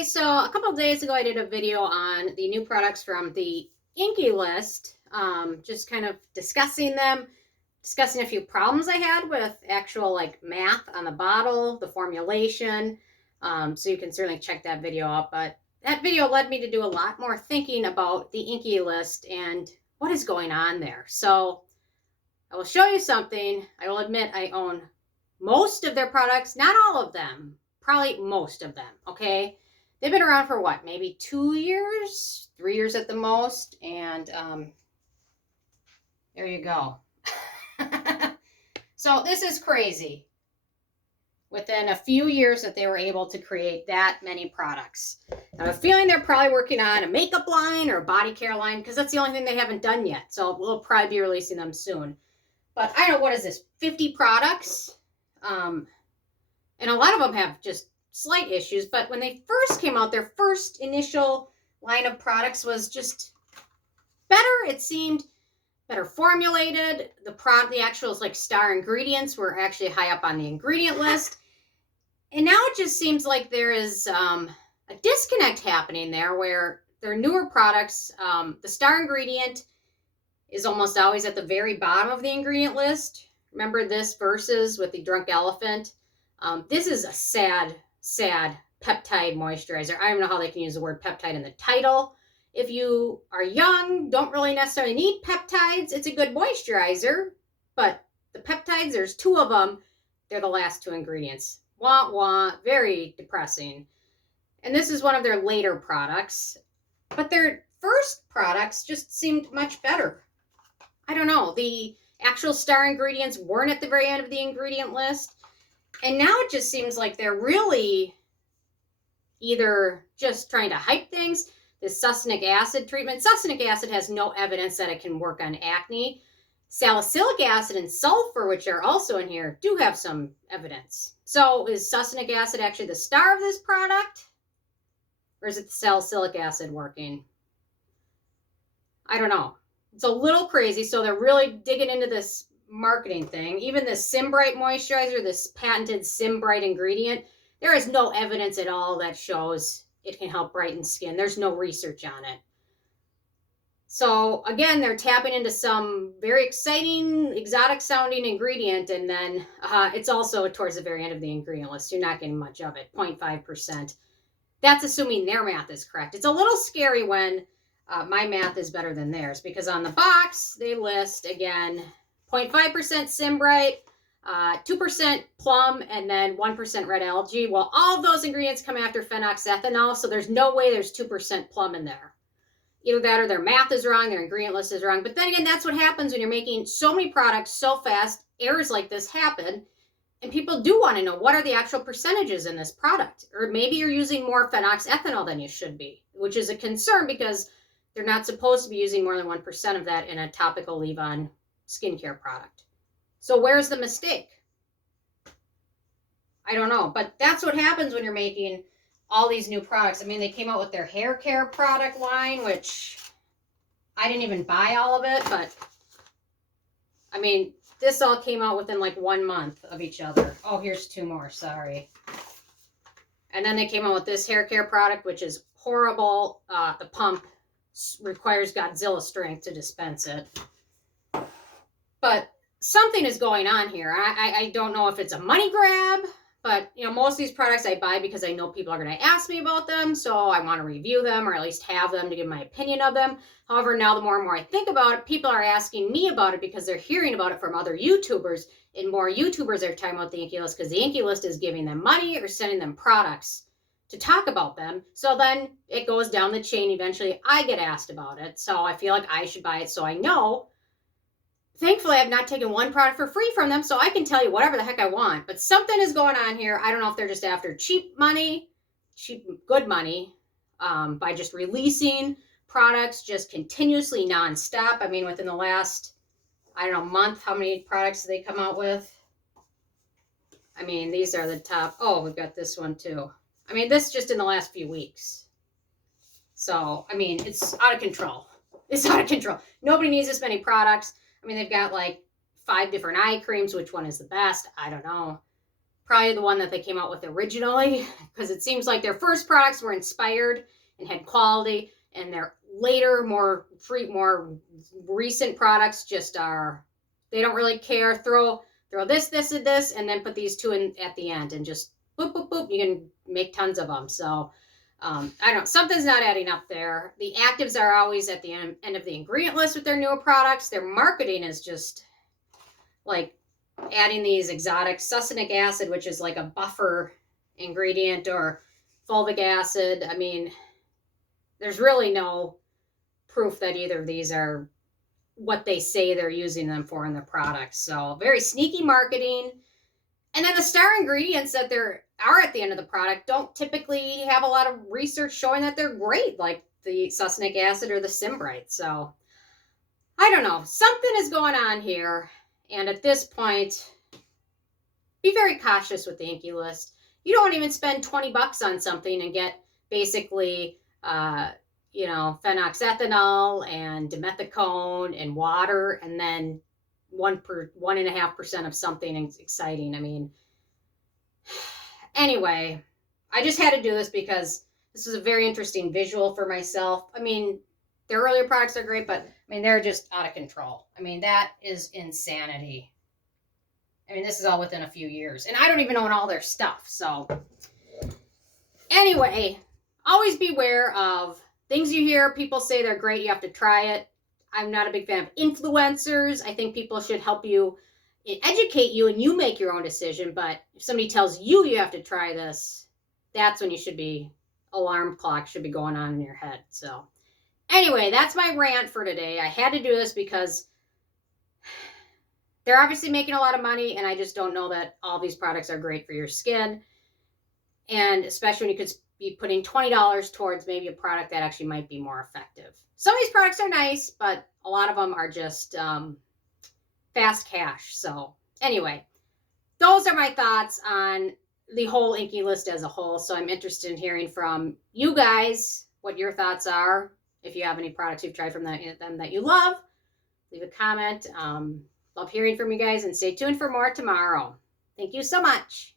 guys, so a couple of days ago I did a video on the new products from the Inkey List, just kind of discussing them, discussing a few problems I had with actual like math on the bottle, the formulation, so you can certainly check that video out. But that video led me to do a lot more thinking about the Inkey List and what is going on there. So I will show you something. I will admit I own most of their products, not all of them. Probably most of them, okay? They've been around for what, maybe 2 years, 3 years at the most, and there you go. So this is crazy. Within a few years that they were able to create that many products. I have a feeling they're probably working on a makeup line or a body care line because that's the only thing they haven't done yet. So we'll probably be releasing them soon. But I don't know, what is this, 50 products? And a lot of them have just slight issues, but when they first came out, their first initial line of products was just better. It seemed better formulated. The actual like star ingredients were actually high up on the ingredient list. And now it just seems like there is a disconnect happening there where their newer products, the star ingredient is almost always at the very bottom of the ingredient list. Remember this versus with the drunk elephant? This is a sad peptide moisturizer. I don't know how they can use the word peptide in the title. If you are young, don't really necessarily need peptides. It's a good moisturizer, but the peptides, there's 2 of them. They're the last 2 ingredients. Wah, wah, very depressing. And this is one of their later products, but their first products just seemed much better. I don't know. The actual star ingredients weren't at the very end of the ingredient list. And now it just seems like they're really either just trying to hype things. This succinic acid treatment. Succinic acid has no evidence that it can work on acne. Salicylic acid and sulfur, which are also in here, do have some evidence. So is succinic acid actually the star of this product? Or is it the salicylic acid working? I don't know. It's a little crazy. So they're really digging into this marketing thing. Even the Symbright Moisturizer, this patented Symbright ingredient, there is no evidence at all that shows it can help brighten skin. There's no research on it. So again, they're tapping into some very exciting, exotic sounding ingredient, and then it's also towards the very end of the ingredient list. You're not getting much of it, 0.5%. That's assuming their math is correct. It's a little scary when my math is better than theirs, because on the box, they list, again, 0.5% Symbright, 2% plum, and then 1% red algae. Well, all of those ingredients come after phenoxyethanol, so there's no way there's 2% plum in there. Either that or their math is wrong, their ingredient list is wrong. But then again, that's what happens when you're making so many products so fast. Errors like this happen, and people do want to know what are the actual percentages in this product. Or maybe you're using more phenoxyethanol than you should be, which is a concern because they're not supposed to be using more than 1% of that in a topical leave-on skincare product. So where's the mistake? I don't know, but that's what happens when you're making all these new products. I mean, they came out with their hair care product line, which I didn't even buy all of it, but I mean, this all came out within like 1 month of each other. Oh, here's 2 more, sorry. And then they came out with this hair care product, which is horrible. The pump requires Godzilla strength to dispense it. But something is going on here. I don't know if it's a money grab, but you know, most of these products I buy because I know people are going to ask me about them, so I want to review them or at least have them to give my opinion of them. However, now the more and more I think about it, people are asking me about it because they're hearing about it from other YouTubers, and more YouTubers are talking about the Inkey List because the Inkey List is giving them money or sending them products to talk about them. So then it goes down the chain. Eventually I get asked about it, so I feel like I should buy it so I know. Thankfully, I've not taken one product for free from them, so I can tell you whatever the heck I want. But something is going on here. I don't know if they're just after cheap money, good money, by just releasing products just continuously nonstop. I mean, within the last, I don't know, month, how many products do they come out with? I mean, these are the top. Oh, we've got this one too. I mean, this just in the last few weeks. So, I mean, it's out of control. It's out of control. Nobody needs this many products. I mean, they've got like 5 different eye creams. Which one is the best? I don't know. probably the one that they came out with originally, because it seems like their first products were inspired and had quality, and their later, more recent products just are, they don't really care. Throw this, and this, and then put these two in at the end, and just boop, boop, boop. You can make tons of them. So I don't know. Something's not adding up there. The actives are always at the end of the ingredient list with their newer products. Their marketing is just like adding these exotic succinic acid, which is like a buffer ingredient, or fulvic acid. I mean, there's really no proof that either of these are what they say they're using them for in the products. So very sneaky marketing. And then the star ingredients that there are at the end of the product don't typically have a lot of research showing that they're great, like the succinic acid or the Symbright. So I don't know. Something is going on here. And at this point, be very cautious with the Inkey List. You don't even spend 20 bucks on something and get basically, phenoxethanol and dimethicone and water, and then 1.5% of something exciting. I mean, anyway, I just had to do this because this is a very interesting visual for myself. I mean, their earlier products are great, but I mean, they're just out of control. I mean, that is insanity. I mean, this is all within a few years, and I don't even own all their stuff. So anyway, always beware of things you hear people say they're great. You have to try it. I'm not a big fan of influencers. I think people should help you, educate you, and you make your own decision. But if somebody tells you you have to try this, that's when you should be, alarm clock should be going on in your head. So anyway, that's my rant for today. I had to do this because they're obviously making a lot of money, and I just don't know that all these products are great for your skin. And especially when you could be putting $20 towards maybe a product that actually might be more effective. Some of these products are nice, but a lot of them are just fast cash. So anyway, those are my thoughts on the whole Inkey List as a whole. So I'm interested in hearing from you guys what your thoughts are. If you have any products you've tried from them that you love, leave a comment. Love hearing from you guys, and stay tuned for more tomorrow. Thank you so much.